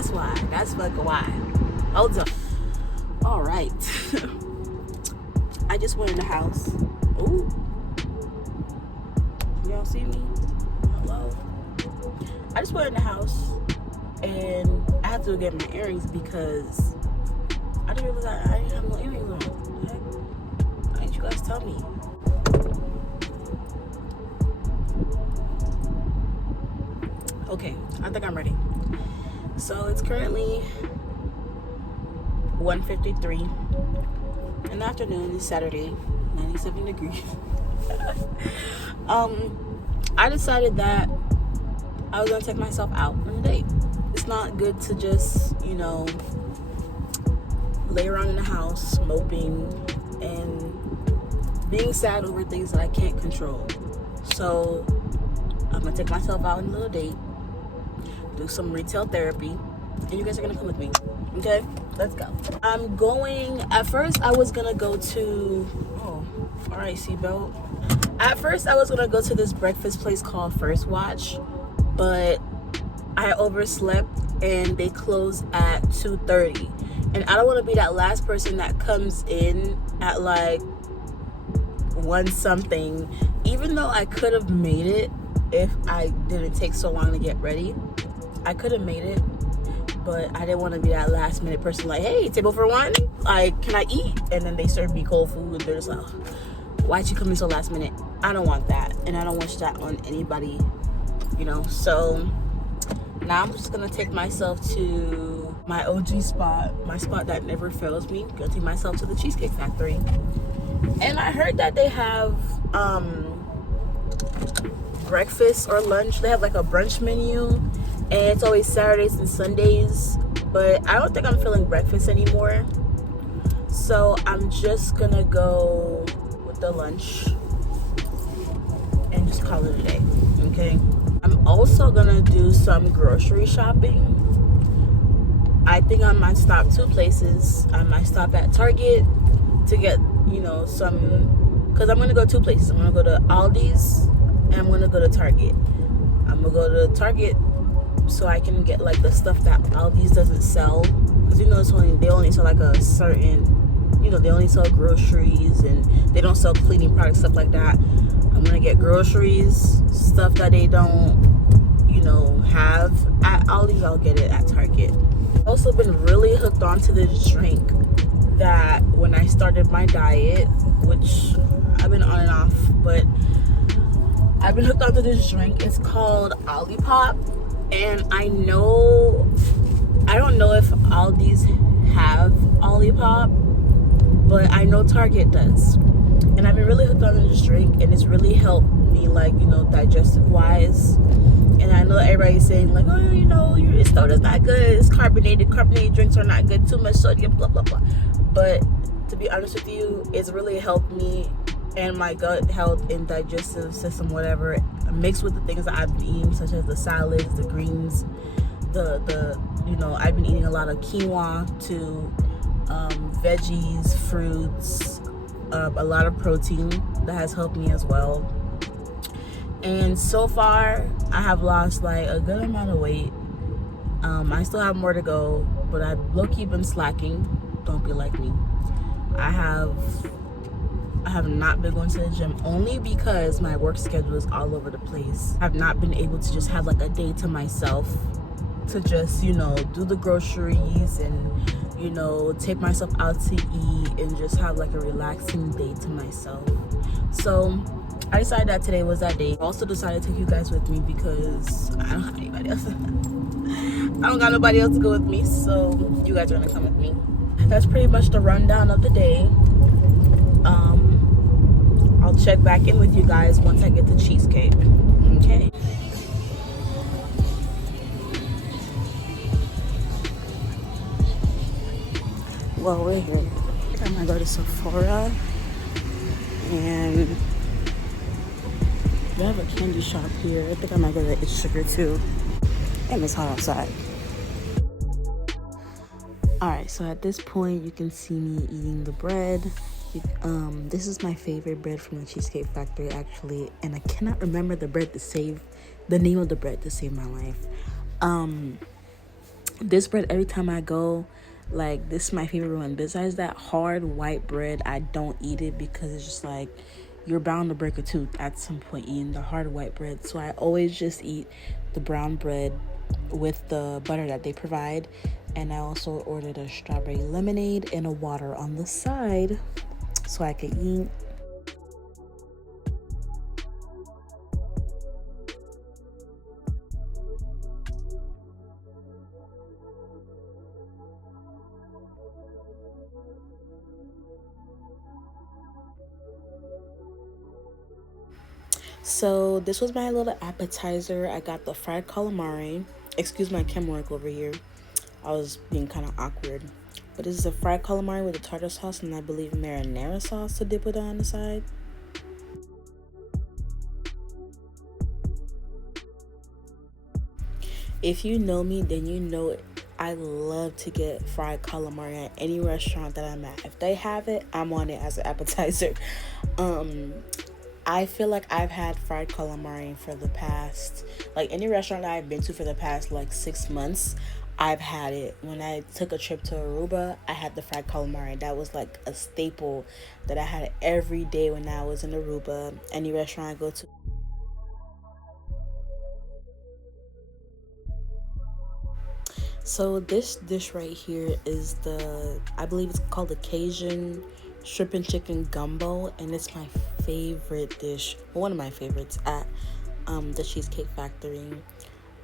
That's why. That's fucking why. Hold up. All right. I just went in the house. Ooh. Y'all see me? Hello? I just went in the house and I had to go get my earrings because I didn't realize I didn't have no earrings on. Why didn't you guys tell me? Okay, I think I'm ready. So it's currently 1:53 in the afternoon. It's Saturday, 97 degrees. I decided that I was gonna take myself out on a date. It's not good to just, lay around in the house moping and being sad over things that I can't control. So I'm gonna take myself out on a little date, do some retail therapy, and you guys are gonna come with me. Okay, let's go. At first I was gonna go to, all right, seatbelt. At first I was gonna go to this breakfast place called First Watch, but I overslept and they close at 2:30. And I don't want to be that last person that comes in at like 1 something, even though I could have made it if I didn't take so long to get ready. I could have made it, but I didn't want to be that last minute person like, hey, table for 1, like, can I eat? And then they serve me cold food and they're just like, why'd you come in so last minute? I don't want that, and I don't wish that on anybody, so now I'm just gonna take myself to my OG spot, my spot that never fails me. Gonna take myself to the Cheesecake Factory. And I heard that they have breakfast or lunch. They have like a brunch menu, and it's always Saturdays and Sundays, but I don't think I'm feeling breakfast anymore, so I'm just gonna go with the lunch and just call it a day. Okay, I'm also gonna do some grocery shopping. I think I might stop 2 places. I might stop at Target to get because I'm gonna go 2 places. I'm gonna go to Aldi's and I'm gonna go to Target. I'm gonna go to Target so I can get like the stuff that Aldi's doesn't sell, because they only sell like a certain, they only sell groceries and they don't sell cleaning products, stuff like that. I'm gonna get groceries, stuff that they don't have at Aldi's. I'll get it at Target. I've also been really hooked onto this drink that when I started my diet, which I've been on and off, but I've been hooked onto this drink. It's called Olipop, and I don't know if Aldi's have Olipop, but I know Target does. And I've been really hooked on this drink, and it's really helped me, like, digestive wise. And I know everybody's saying like, your soda's not good, it's carbonated drinks are not good, too much sodium, blah blah blah. But to be honest with you, it's really helped me and my gut health and digestive system, whatever, mixed with the things that I've been eating, such as the salads, the greens, I've been eating a lot of quinoa too, veggies, fruits, a lot of protein that has helped me as well. And so far I have lost like a good amount of weight. I still have more to go, but I've low-key been slacking. Don't be like me. I have not been going to the gym only because my work schedule is all over the place. I've not been able to just have like a day to myself to just, do the groceries and, take myself out to eat and just have like a relaxing day to myself. So I decided that today was that day. I also decided to take you guys with me because I don't have anybody else. I don't got nobody else to go with me, so you guys are gonna come with me. That's pretty much the rundown of the day. I'll check back in with you guys once I get the cheesecake. Okay. Well, we're here. I'm gonna go to Sephora, and they have a candy shop here. I think I might go to It's Sugar too. And it's hot outside. Alright, so at this point you can see me eating the bread. This is my favorite bread from the Cheesecake Factory, actually, and I cannot remember the name of the bread to save my life. This bread, every time I go, like, this is my favorite one. Besides that hard white bread, I don't eat it because it's just like you're bound to break a tooth at some point eating the hard white bread. So I always just eat the brown bread with the butter that they provide. And I also ordered a strawberry lemonade and a water on the side so I could eat. So this was my little appetizer. I got the fried calamari. Excuse my camera work over here. I was being kind of awkward. But this is a fried calamari with a tartar sauce and I believe marinara sauce to dip it on the side. If you know me, then you know I love to get fried calamari at any restaurant that I'm at. If they have it, I'm on it as an appetizer. I feel like I've had fried calamari for the past, like any restaurant that I've been to for the past like 6 months, I've had it. When I took a trip to Aruba, I had the fried calamari. That was like a staple that I had every day when I was in Aruba. Any restaurant I go to. So this dish right here is I believe it's called the Cajun shrimp and chicken gumbo, and it's my favorite dish, one of my favorites at the Cheesecake Factory.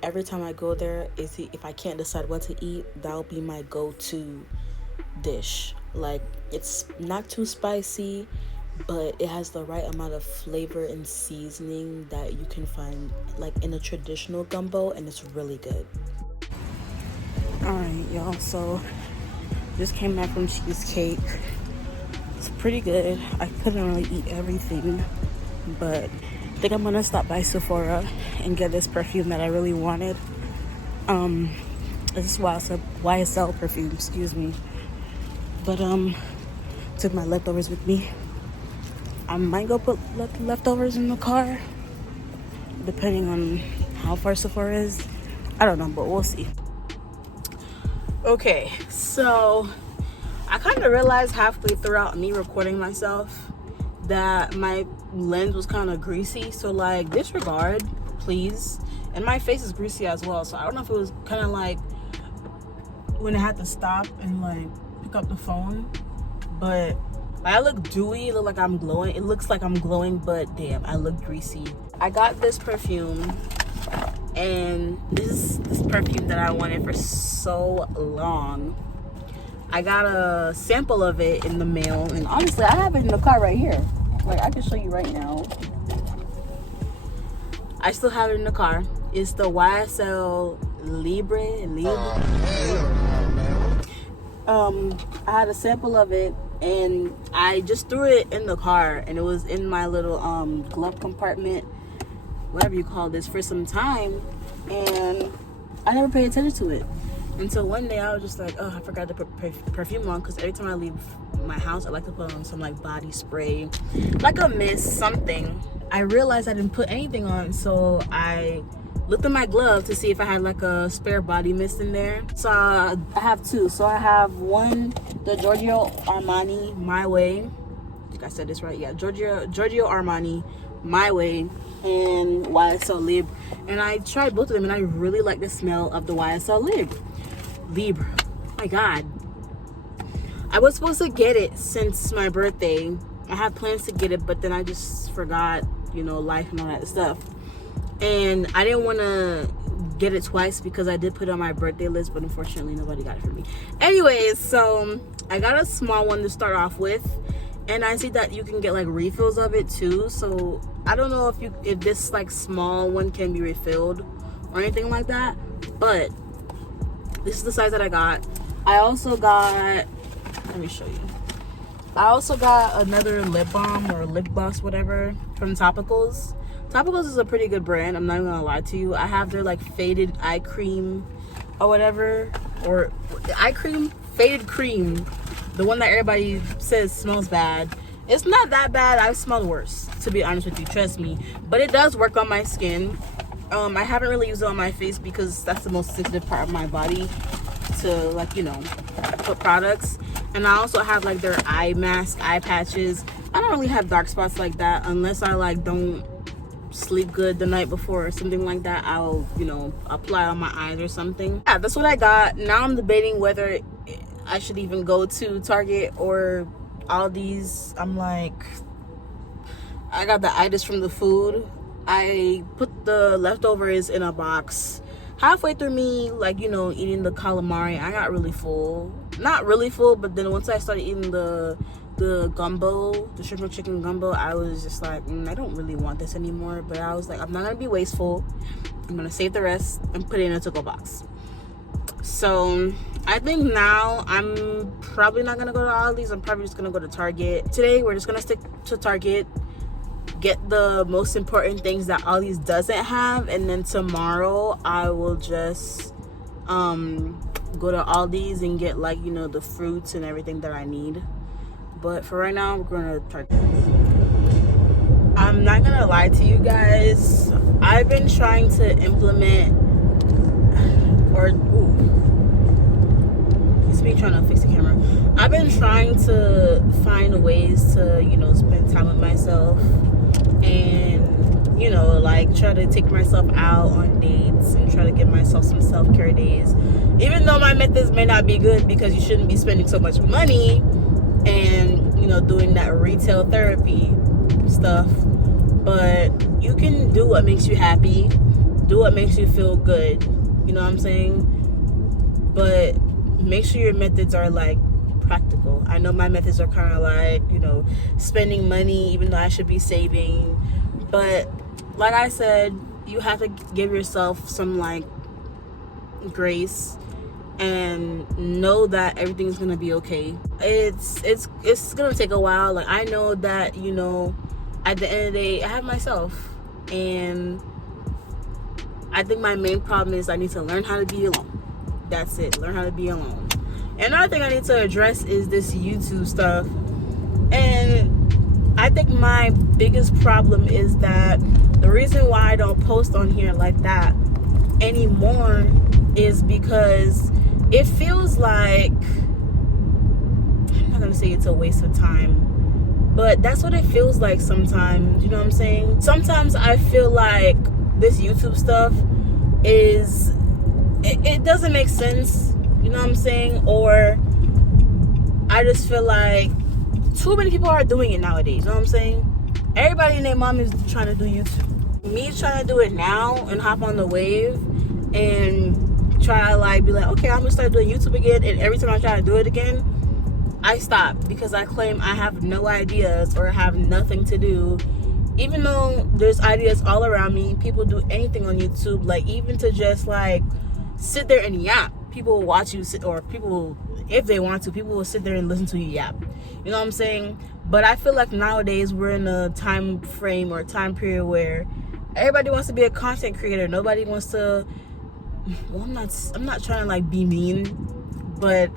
Every time I go there, if I can't decide what to eat, that'll be my go-to dish. Like, it's not too spicy, but it has the right amount of flavor and seasoning that you can find like in a traditional gumbo, and it's really good. Alright, y'all, so just came back from Cheesecake. It's pretty good. I couldn't really eat everything, but I think I'm gonna stop by Sephora and get this perfume that I really wanted. This is YSL perfume, excuse me. But took my leftovers with me. I might go put leftovers in the car, depending on how far Sephora is. I don't know, but we'll see. Okay, so I kind of realized halfway throughout me recording myself that my lens was kind of greasy. So, like, disregard, please. And my face is greasy as well. So I don't know if it was kind of like when I had to stop and like pick up the phone. But like, I look dewy. It look like I'm glowing. It looks like I'm glowing, but damn, I look greasy. I got this perfume. And this is this perfume that I wanted for so long. I got a sample of it in the mail, and honestly, I have it in the car right here. Like, I can show you right now. I still have it in the car. It's the YSL Libre. I had a sample of it, and I just threw it in the car, and it was in my little glove compartment, whatever you call this, for some time, and I never paid attention to it until one day I was just like, oh, I forgot to put perfume on, because every time I leave my house I like to put on some like body spray, like a mist, something. I realized I didn't put anything on, so I looked in my glove to see if I had like a spare body mist in there. So I have two. So I have one, the Giorgio Armani My Way, I think I said this right, yeah, Giorgio Armani My Way, and YSL Libre. And I tried both of them, and I really like the smell of the YSL Libre. Oh my god, I was supposed to get it since my birthday. I had plans to get it, but then I just forgot, you know, life and all that stuff. And I didn't want to get it twice because I did put it on my birthday list, but unfortunately nobody got it for me. Anyways, so I got a small one to start off with, and I see that you can get like refills of it too. So I don't know if this like small one can be refilled or anything like that, but this is the size that I got. I also got, let me show you. I also got another lip balm or lip gloss, whatever, from Topicals. Topicals is a pretty good brand, I'm not even gonna lie to you. I have their like faded eye cream or whatever, or eye cream, faded cream, the one that everybody says smells bad. It's not that bad. I've smelled worse, to be honest with you, trust me. But it does work on my skin. I haven't really used it on my face because that's the most sensitive part of my body. to like, you know, put products. And I also have like their eye mask, eye patches. I don't really have dark spots like that unless I like don't sleep good the night before or something like that. I'll, you know, apply on my eyes or something. Yeah, that's what I got. Now I'm debating whether I should even go to Target or Aldi's. I'm like, I got the itis from the food. I put the leftovers in a box. Halfway through me, like, you know, eating the calamari, I got really full. Not really full, but then once I started eating the gumbo, the shrimp and chicken gumbo, I was just like, I don't really want this anymore. But I was like, I'm not gonna be wasteful. I'm gonna save the rest and put it in a to-go box. So I think now I'm probably not gonna go to Aldi's. I'm probably just gonna go to Target. Today we're just gonna stick to Target, get the most important things that Aldi's doesn't have, and then tomorrow I will just go to Aldi's and get, like, you know, the fruits and everything that I need. But for right now, we're gonna Target. I'm not gonna lie to you guys, I've been trying to implement, or it's me trying to fix the camera. I've been trying to find ways to, you know, spend time with myself and, you know, like try to take myself out on dates and try to give myself some self-care days. Even though my methods may not be good, because you shouldn't be spending so much money and, you know, doing that retail therapy stuff. But you can do what makes you happy, do what makes you feel good, you know what I'm saying? But make sure your methods are like practical. I know my methods are kind of like, you know, spending money even though I should be saving. But like I said, you have to give yourself some like grace and know that everything's gonna be okay. It's gonna take a while. Like, I know that, you know, at the end of the day, I have myself, and I think my main problem is I need to learn how to be alone. That's it. Learn how to be alone. Another thing I need to address is this YouTube stuff. And I think my biggest problem is that the reason why I don't post on here like that anymore is because it feels like, I'm not gonna say it's a waste of time, but that's what it feels like sometimes. You know what I'm saying? Sometimes I feel like this YouTube stuff is, it doesn't make sense, you know what I'm saying? Or I just feel like too many people are doing it nowadays, you know what I'm saying? Everybody and their mom is trying to do YouTube. Me trying to do it now and hop on the wave and try to like be like, okay, I'm gonna start doing YouTube again, and every time I try to do it again, I stop because I claim I have no ideas or have nothing to do. Even though there's ideas all around me, people do anything on YouTube, like even to just like sit there and yap. People will watch you sit, or people, if they want to, people will sit there and listen to you yap. You know what I'm saying? But I feel like nowadays we're in a time frame or time period where everybody wants to be a content creator. Nobody wants to, well, I'm not trying to like be mean, but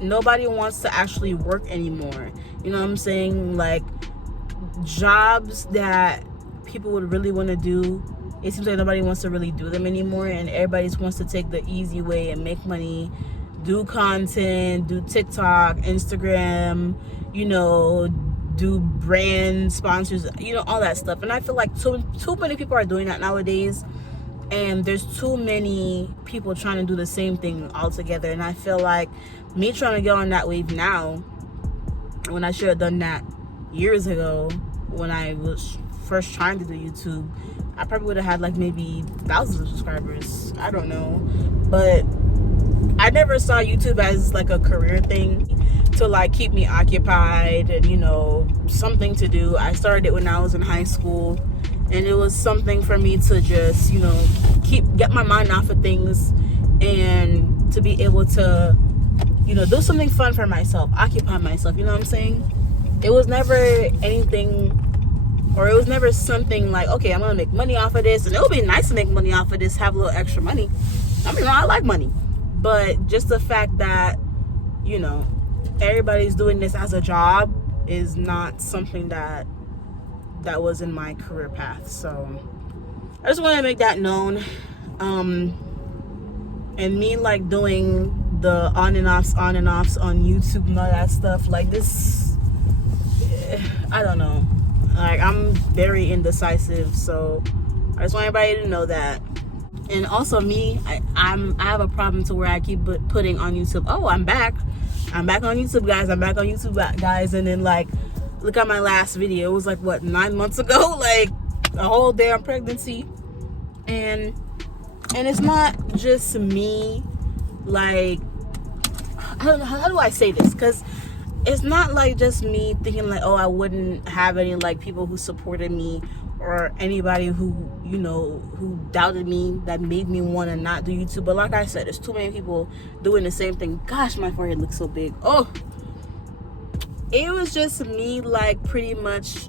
nobody wants to actually work anymore. You know what I'm saying? Like, jobs that people would really want to do, it seems like nobody wants to really do them anymore, and everybody just wants to take the easy way and make money, do content, do TikTok, Instagram, you know, do brand sponsors, you know, all that stuff. And I feel like too many people are doing that nowadays, and there's too many people trying to do the same thing all together. And I feel like me trying to get on that wave now, when I should have done that years ago when I was first trying to do YouTube, I probably would have had like maybe thousands of subscribers. I don't know. But I never saw YouTube as like a career thing to like keep me occupied and, you know, something to do. I started it when I was in high school, and it was something for me to just, you know, get my mind off of things and to be able to, you know, do something fun for myself, occupy myself, you know what I'm saying? It was never anything, or it was never something like, okay, I'm gonna make money off of this, and it would be nice to make money off of this, have a little extra money. I mean, I like money, but just the fact that, you know, everybody's doing this as a job is not something that was in my career path. So I just want to make that known. And me like doing the on and offs on YouTube and all that stuff. Like this, I don't know. Like, I'm very indecisive, so I just want everybody to know that. And also me, I have a problem to where I keep putting on YouTube, oh, I'm back on YouTube, guys. I'm back on YouTube, guys. And then, like, look at my last video. It was like, what, 9 months ago? Like, a whole damn pregnancy. And it's not just me, like, I don't know, how do I say this? Because it's not like just me thinking like, oh, I wouldn't have any like people who supported me or anybody who, you know, who doubted me, that made me want to not do YouTube. But like I said, there's too many people doing the same thing. Gosh, my forehead looks so big. Oh, it was just me, like, pretty much,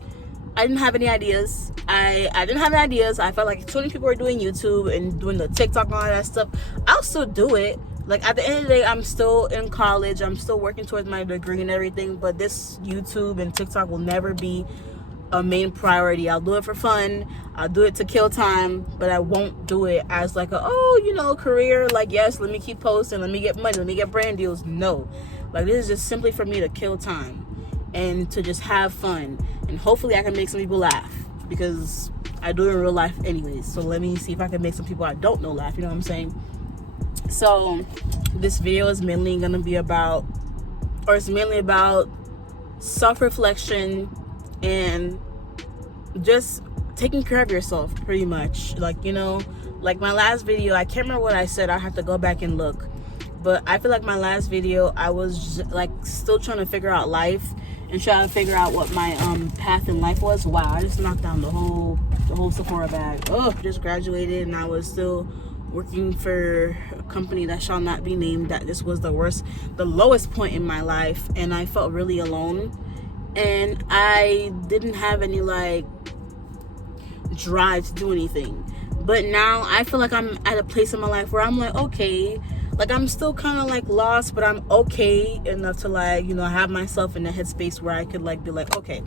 I didn't have any ideas. I didn't have any ideas. I felt like 20 people were doing YouTube and doing the TikTok and all that stuff. I'll still do it. Like, at the end of the day, I'm still in college. I'm still working towards my degree and everything. But this YouTube and TikTok will never be a main priority. I'll do it for fun. I'll do it to kill time. But I won't do it as like a, oh, you know, career. Like, yes, let me keep posting. Let me get money. Let me get brand deals. No. Like, this is just simply for me to kill time and to just have fun. And hopefully I can make some people laugh. Because I do it in real life anyways. So let me see if I can make some people I don't know laugh. You know what I'm saying? So this video is mainly going to be about, or it's mainly about self-reflection and just taking care of yourself, pretty much. Like, you know, like my last video, I can't remember what I said. I have to go back and look. But I feel like my last video, I was like still trying to figure out life and trying to figure out what my path in life was. Wow, I just knocked down the whole Sephora bag. Oh, just graduated and I was still working for a company that shall not be named. That this was the lowest point in my life, and I felt really alone, and I didn't have any like drive to do anything. But now I feel like I'm at a place in my life where I'm like, okay, like I'm still kind of like lost, but I'm okay enough to like, you know, have myself in a headspace where I could like be like, okay,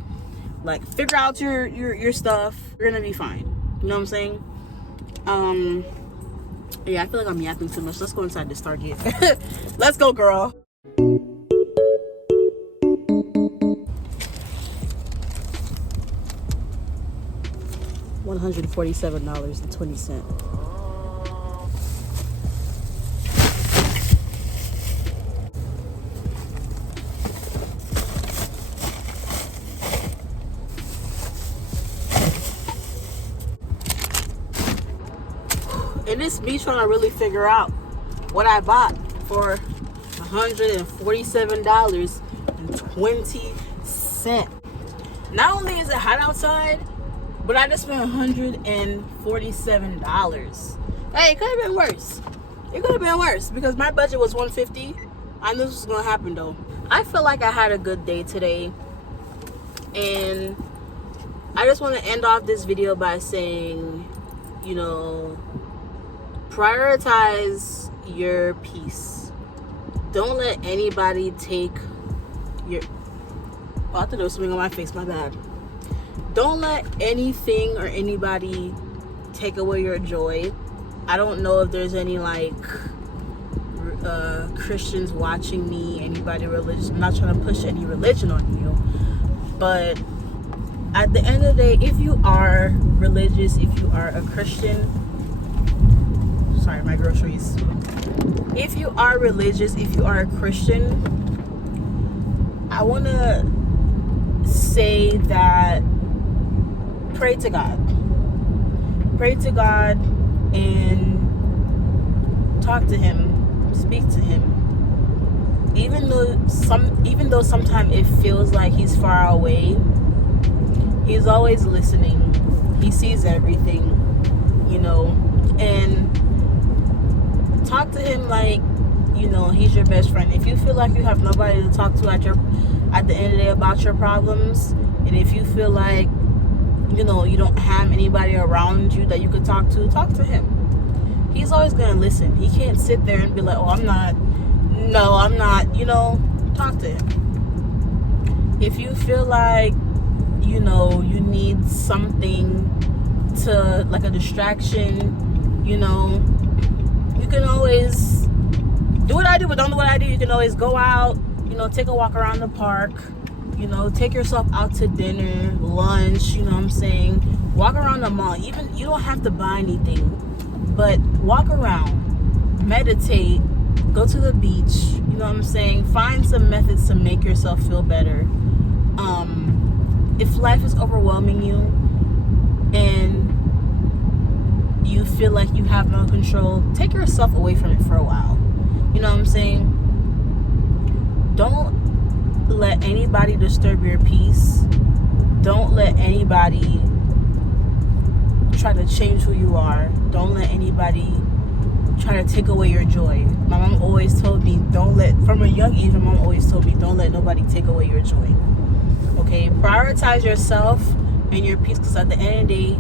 like figure out your stuff. You're gonna be fine. You know what I'm saying? Yeah, I feel like I'm yapping too much. Let's go inside this Target. Let's go, girl. $147.20. And it's me trying to really figure out what I bought for $147.20. Not only is it hot outside, but I just spent $147. Hey, it could have been worse. It could have been worse because my budget was $150. I knew this was gonna happen though. I feel like I had a good day today, and I just want to end off this video by saying, you know, prioritize your peace. Don't let anybody take your... Oh, I thought there was something on my face, my bad. Don't let anything or anybody take away your joy. I don't know if there's any like Christians watching me, anybody religious. I'm not trying to push any religion on you, but at the end of the day, if you are religious, if you are a Christian, sorry, my groceries. If you are religious, if you are a Christian, I want to say that pray to God. Pray to God and talk to Him. Speak to Him. Even though sometimes it feels like He's far away, He's always listening. He sees everything, you know, and talk to Him like, you know, He's your best friend. If you feel like you have nobody to talk to at the end of the day about your problems, and if you feel like, you know, you don't have anybody around you that you could talk to Him. He's always gonna listen. He can't sit there and be like, oh, I'm not, you know. Talk to Him. If you feel like, you know, you need something to, like a distraction, you know, you can always do what I do, but don't do what I do. You can always go out, take a walk around the park, take yourself out to dinner, lunch, you know what I'm saying? Walk around the mall. Even you don't have to buy anything, but walk around, meditate, go to the beach, you know what I'm saying? Find some methods to make yourself feel better. If life is overwhelming you and you feel like you have no control, take yourself away from it for a while. You know what I'm saying? Don't let anybody disturb your peace. Don't let anybody try to change who you are. Don't let anybody try to take away your joy. My mom always told me, from a young age, my mom always told me, don't let nobody take away your joy. Okay? Prioritize yourself and your peace, because at the end of the day,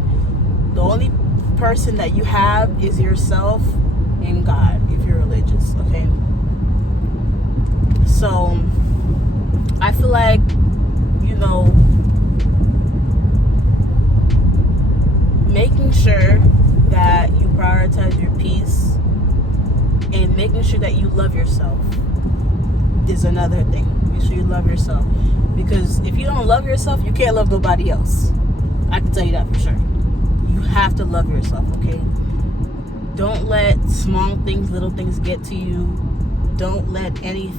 the only person that you have is yourself and God, if you're religious. Okay? So I feel like, making sure that you prioritize your peace and making sure that you love yourself is another thing. Make sure you love yourself, because if you don't love yourself, you can't love nobody else. I can tell you that for sure. You have to love yourself, okay? Don't let small things, little things get to you. Don't let any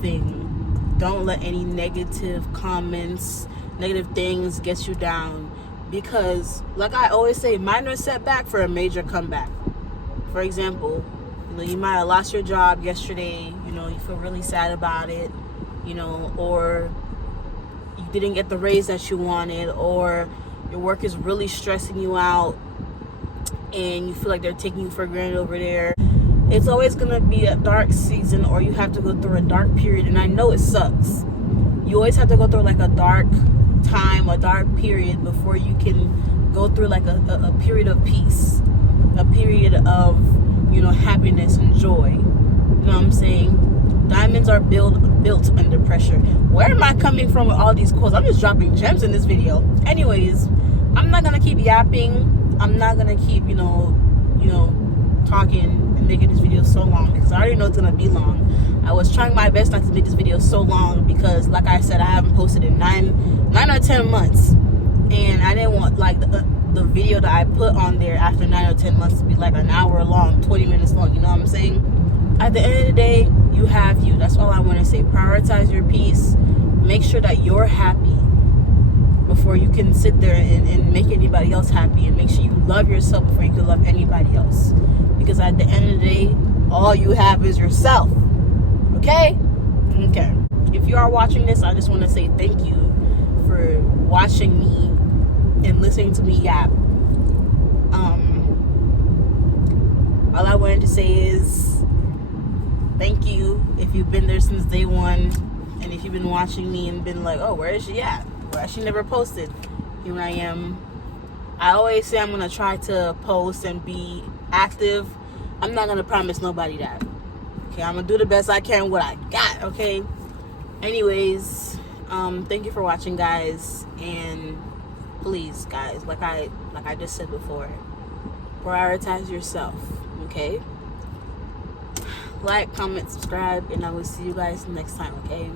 negative comments, negative things get you down. Because, like I always say, minor setback for a major comeback. For example, you might have lost your job yesterday, you feel really sad about it, or you didn't get the raise that you wanted, or your work is really stressing you out and you feel like they're taking you for granted over there. It's always going to be a dark season, or you have to go through a dark period, and I know it sucks. You always have to go through like a dark time, a dark period, before you can go through like a period of peace, a period of happiness and joy. You know what I'm saying? Diamonds are built under pressure. Where am I coming from with all these quotes? I'm just dropping gems in this video. Anyways, I'm not gonna keep yapping. I'm not gonna keep talking and making this video so long, because I already know it's gonna be long. I was trying my best not to make this video so long, because like I said, I haven't posted in 9 or 10 months, and I didn't want like the video that I put on there after 9 or 10 months to be like an hour long, 20 minutes long. You know what I'm saying? At the end of the day, you have you. That's all I want to say. Prioritize your peace. Make sure that you're happy before you can sit there and make anybody else happy, and make sure you love yourself before you can love anybody else, because at the end of the day, all you have is yourself. Okay? If you are watching this, I just want to say thank you for watching me and listening to me yap. All I wanted to say is thank you if you've been there since day one, and if you've been watching me and been like, oh, where is she at? Why she never posted? Here I am. I always say I'm gonna try to post and be active. I'm not gonna promise nobody that. Okay, I'm gonna do the best I can with what I got. Okay. Anyways, thank you for watching, guys, and please, guys, like I just said before, prioritize yourself. Okay. Like, comment, subscribe, and I will see you guys next time. Okay.